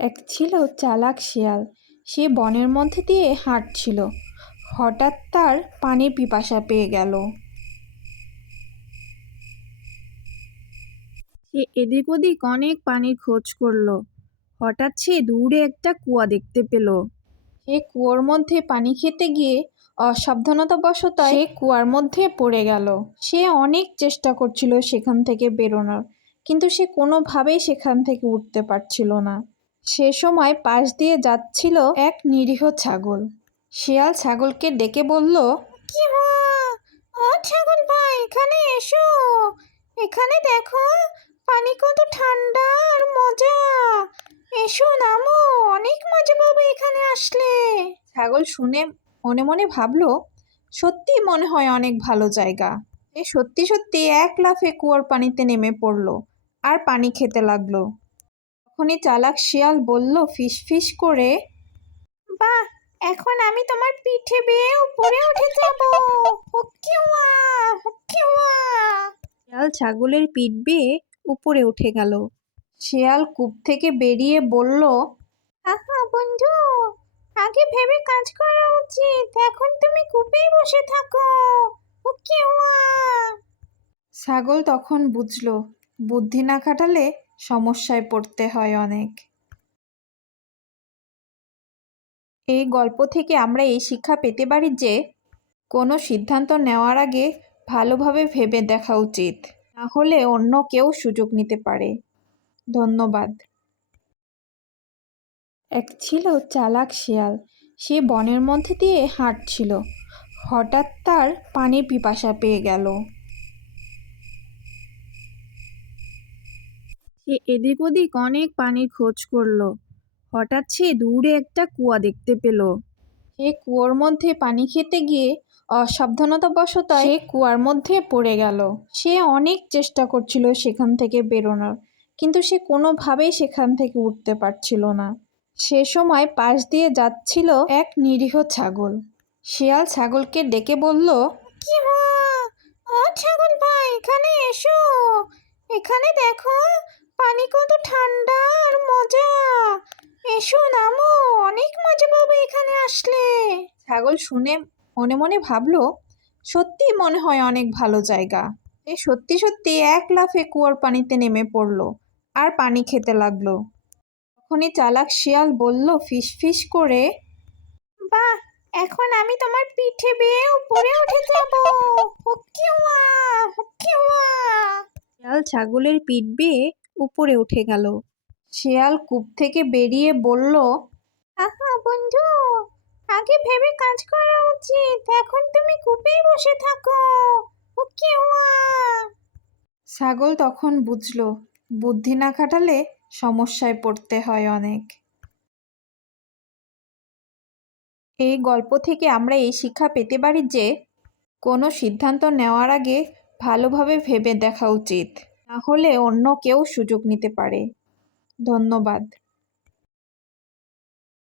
এক ছিল চালাক শিয়াল। সে বনের মধ্যে দিয়ে হাঁটছিল। হঠাৎ তার পানির পিপাসা পেয়ে গেল। সে এদিক ওদিক অনেক পানির খোঁজ করল। হঠাৎ সে দূরে একটা কুয়া দেখতে পেল। সে কুয়োর মধ্যে পানি খেতে গিয়ে অসাবধানতাবশত সে কুয়ার মধ্যে পড়ে গেল। সে অনেক চেষ্টা করছিল সেখান থেকে বেরোনোর, কিন্তু সে কোনোভাবেই সেখান থেকে উঠতে পারছিল না। সে সময় পাশ দিয়ে যাচ্ছিল এক নিরীহ ছাগল। শিয়াল ছাগলকে ডেকে বলল, কি ও ছাগল ভাই এখানে এসো। এখানে দেখো, পানি কত ঠান্ডা আর মজা। এসো, নামো, অনেক মজা পাবে এখানে আসলে। ছাগল শুনে মনে মনে ভাবলো, সত্যি মনে হয় অনেক ভালো জায়গা। এ সত্যি সত্যি এক লাফে কুয়োর পানিতে নেমে পড়ল, আর পানি খেতে লাগল। তখনই চালাক শিয়াল বলল, ফিস ফিস করে? বাহ, এখন আমি তোমার পিঠে বেয়ে উপরে উঠে যাব। শিয়াল ছাগলের পিঠ বেয়ে উপরে উঠে গেল। শিয়াল কূপ থেকে বেরিয়ে বলল, আহা বন্ধু, আগে ভেবে কাজ করা উচিত, এখন তুমি কূপেই বসে থাকো। ছাগল তখন বুঝলো, বুদ্ধি না খাটালে সমস্যায় পড়তে হয় অনেক। এই গল্প থেকে আমরা এই শিক্ষা পেতে পারি যে, কোনো সিদ্ধান্ত নেওয়ার আগে ভালোভাবে ভেবে দেখা উচিত, না হলে অন্য কেউ সুযোগ নিতে পারে। ধন্যবাদ। এক ছিল চালাক শিয়াল। সে বনের মধ্যে দিয়ে হাঁটছিল। হঠাৎ তার পানির পিপাসা পেয়ে গেল। সে এদিক ওদিক অনেক পানির খোঁজ করল। হঠাৎ সে দূরে একটা কুয়া দেখতে পেল। সে কুয়োর মধ্যে পানি খেতে গিয়ে অসাবধানতাবশত সে কুয়ার মধ্যে পড়ে গেল। সে অনেক চেষ্টা করছিল সেখান থেকে বেরোনোর কিন্তু সে কোনোভাবেই সেখান থেকে উঠতে পারছিল না। সে সময় পাশ দিয়ে যাচ্ছিল এক নিরীহ ছাগল। শিয়াল ছাগলকে ডেকে বলল কি ও ছাগল ভাই এখানে এসো। এখানে দেখো পানি কত ঠান্ডা আর মজা। এসো নামো, অনেক মজা পাবে এখানে আসলে। ছাগল শুনে মনে মনে ভাবলো, সত্যি মনে হয় অনেক ভালো জায়গা। এ সত্যি সত্যি এক লাফে কুয়োর পানিতে নেমে পড়ল আর পানি খেতে লাগল। তখনই চালাক শিয়াল বলল ফিস ফিস করে, বাহ, এখন আমি তোমার পিঠে বেয়ে উপরে উঠে যাব। হুক্কিওয়া হুক্কিওয়া শিয়াল ছাগলের পিঠ বেয়ে উপরে উঠে গেল। শিয়াল কূপ থেকে বেরিয়ে বলল, আহা বন্ধু, আগে ভেবে কাজ করা উচিত, এখন তুমি কূপেই বসে থাকো। ছাগল তখন বুঝলো, বুদ্ধি না খাটালে সমস্যায় পড়তে হয় অনেক। এই গল্প থেকে আমরা এই শিক্ষা পেতে পারি যে, কোনো সিদ্ধান্ত নেওয়ার আগে ভালোভাবে ভেবে দেখা উচিত। না হলে অন্য কেউ সুযোগ নিতে পারে। ধন্যবাদ।